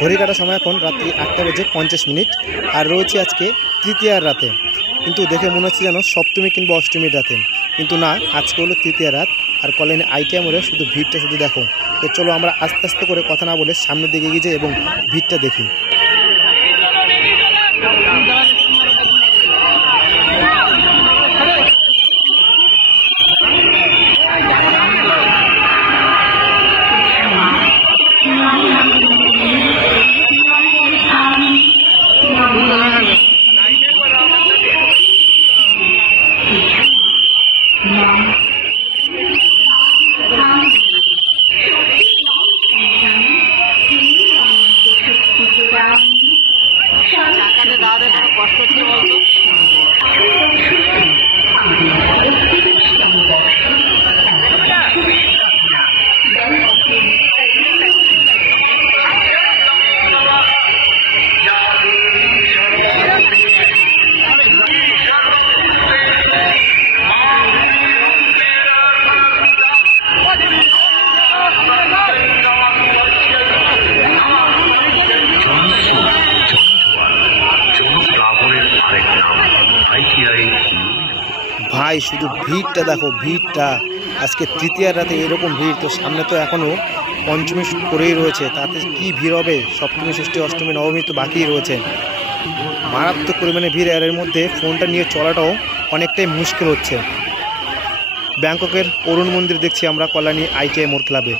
ঘড়ি কাটার সময় এখন রাত্রি 8:50 আর রয়েছে আজকে তৃতীয়ার রাতে। কিন্তু দেখে মনে হচ্ছে যেন সপ্তমী কিংবা অষ্টমীর রাতে, কিন্তু না, আজকে হলো তৃতীয়া রাত। আর কল্যাণী আইটিআই মোড়ে শুধু ভিড়টা শুধু দেখো। তো চলো আমরা আস্তে আস্তে করে কথা না বলে সামনের দিকে এগিয়ে যাই এবং ভিড়টা দেখি। ভাই শুধু ভিড়টা দেখো, ভিড়টা আজকে তৃতীয়ার রাতে এরকম ভিড়। তো সামনে তো এখনও পঞ্চমী করেই রয়েছে, তাতে কি ভিড় হবে। সপ্তমী, ষষ্ঠী, অষ্টমী, নবমী তো বাকিই রয়েছে। মারাত্মক পরিমাণে ভিড়। এর মধ্যে ফোনটা নিয়ে চলাটাও অনেকটাই মুশকিল হচ্ছে। ব্যাংককের অরুণ মন্দির দেখছি আমরা কল্যাণী আইটিআই মোড় ক্লাবে।